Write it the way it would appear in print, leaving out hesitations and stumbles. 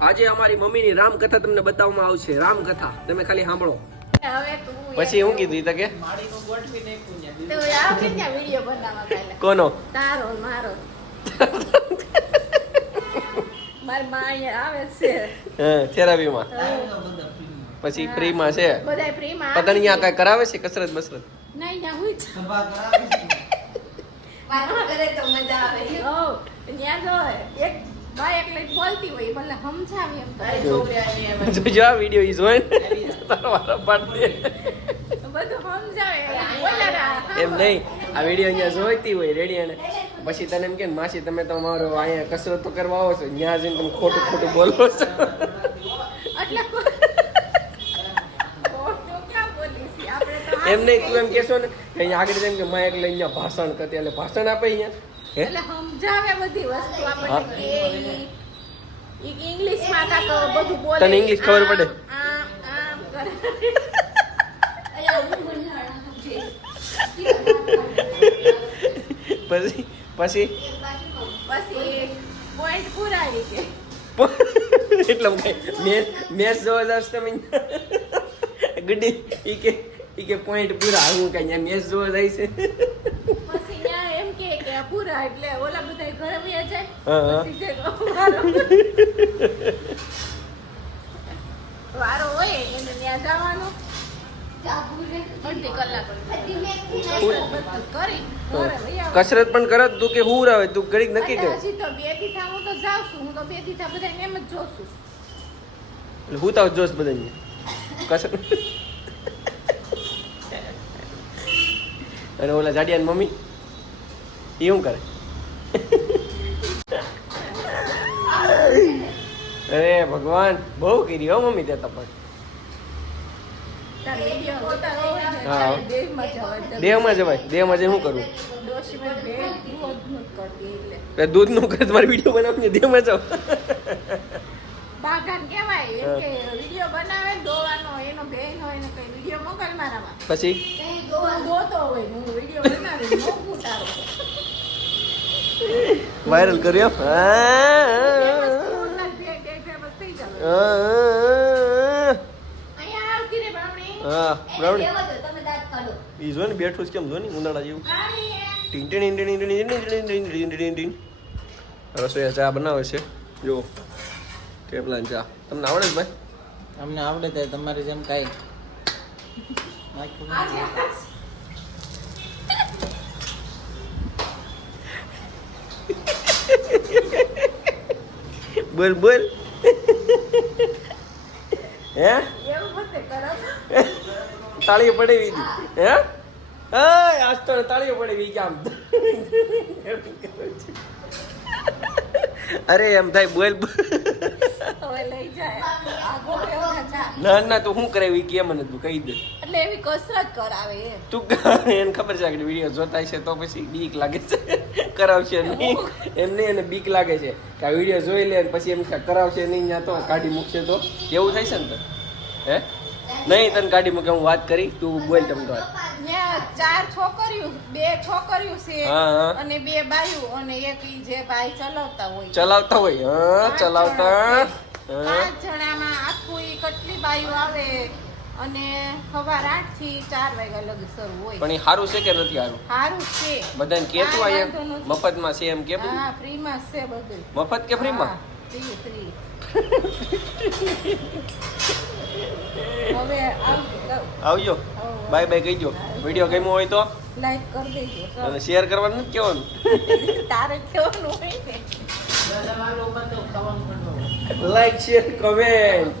આજે અમારી મમ્મીની રામકથા તમને બતાવવામાં આવશે. રામકથા તમે ખાલી સાંભળો. પછી હું કીધું ઈ તો કે કોનો તારો મારો મારી માં અહીંયા આવે છે થેરાપીમાં. પછી ફ્રીમાં છે બધાય ફ્રીમાં પતંગ અહીંયા કઈ કરાવે છે કસરત બસરત? નહીં ત્યાં હું કરે તો મજા આવે ઓ ત્યાં જો એક બાય એક લઈ બોલતી હોય ભલે સમજાવી એમ તો જોજો આ વિડિયો ઈ જોઈ તારો વારો પાડી દે બધું સમજાવે બોલારા એમ નહીં આ વિડિયો અહીંયા જોઈતી હોય રેડી અને પછી તને એમ કે માસી તમે તો મારો અહીંયા કસરત તો કરવા આવો છો ત્યાં જઈને તમે ખોટું ખોટું બોલો છો એટલે ખોટું ક્યાં બોલી છે આપણે તો એમ નહીં તું એમ કહેશો ને કે અહીંયા આગળ જઈને કે માં એક લઈને અહીંયા ભાષણ કરતી એટલે ભાષણ આપે અહીંયા હે એટલે સમજાવે બધી વસ્તુ આપણને કે ઈ ઇંગ્લિશ માં કાક બધું બોલે તને ઇંગ્લિશ ખબર પડે? આમ કરે પછી પછી પછી પોઈન્ટ પૂરાવી કે એટલે મેચ જોવા જાવ તમે ગુડી ઈ કે પોઈન્ટ પૂરા હું કઈ મેચ જોવા જાય છે પછી ન્યા એમ કે પૂરા એટલે ઓલા બધા ઘરે વયા જાય હા. પછી જે વારો હોય એને ન્યા જવાનું અડધી કલાક બધું કરી ઘરે વયા કસરત પણ કરત તું કે હું આવે તું ઘડીક નક્કી કર હજી તો બે દીથા હું તો જાઉં છું હું તો બે દીથા બધા એમ જ જોઉં છું એટલે હું તો જોશ બધાને કસરત અને ઓલા જાડિયાની મમ્મી એ શું કરે અરે ભગવાન બહુ કરી હો મમ્મી તે તો પણ તારે વિડિયો ઉતારવો હોય ને હા. તારે દેહમાં જવાય દેહમાં જવાય દેહમાં જઈને શું કરવું ડોશીમાં બે દૂધ કરતી એટલે એટલે દૂધનું કરે તમારે વિડીયો બનાવીને દેહમાં જાવ બાગાન કહેવાય એમ કે વિડિયો બનાવે દોવાનો એનો બેન હોય ને કઈ વિડિયો મોકલ મારામાં પછી દોતો હોય હું વિડિયો બનાવી મોકું તારો વાયરલ કર્યો ફેમસ થઈ જાવ અહીંયા આવ કિરે બામણી હા બરાબર તમે દાંત કાઢો ઈ જો ને બેઠું છે કેમ જો ને ઉનાળા જેવું ટીન ટીન ટીન ટીન ટીન ટીન ટીન ટીન ટીન રસોઈયા ચા બનાવે છે જો ટેબલા ચા તમને આવડે છે ભાઈ? અમને આવડે છે તમારી જેમ કાંઈ બોલ બોલ હે એવું બધે કરો તાળીઓ પડાવી હતી હે આજ તો તાળીઓ પડાવી કે આમ અરે એમ થાય બોલ હવે લઈ જાય આગો કેવા ચા ના ના તું શું કરાવી કે મને તું કહી દે એટલે એવી કસરત કરાવે એમ તું એને ખબર છે કે વિડીયો જોતા છે તો પછી બીક લાગે છે કરાવશે નહીં એમ નહીં એને બીક લાગે છે કે આ વિડીયો જોઈ લે ને પછી એમ કે કરાવશે નહીં ત્યાં તો કાઢી મૂકશે તો એવું થાય છે ને તને હે નહીં તને કાઢી મૂકે હું વાત કરી તું બોલ તમે તો ત્યાં ચાર છોકરીઓ બે છોકરીઓ છે હા, હા. અને બે બાયું અને એક ઈ જે ભાઈ ચલાવતા હોય ચલાવતા હોય હા ચલાવતા હા. 5 જણામાં આખું ઈ કેટલી બાયું આવે અને સવાર 8 થી 4 વાગ્યા લગી શરૂ હોય પણ એ સારું છે કે નથી સારું સારું છે બધાને કેતું કાંઈ અહીંયા વાંધો નથી. મફતમાં છે એમ કે બધું? હા ફ્રીમાં છે બધું મફત કે ફ્રીમાં ફ્રી હવે આવજો બાય બાય કહીજો વિડીયો ગમ્યો હોય તો લાઈક કરી દેજો અને શેર કરવાનું નથી કહેવાનું તારે કેવાનું હોય ને લાઈક શેર કમેન્ટ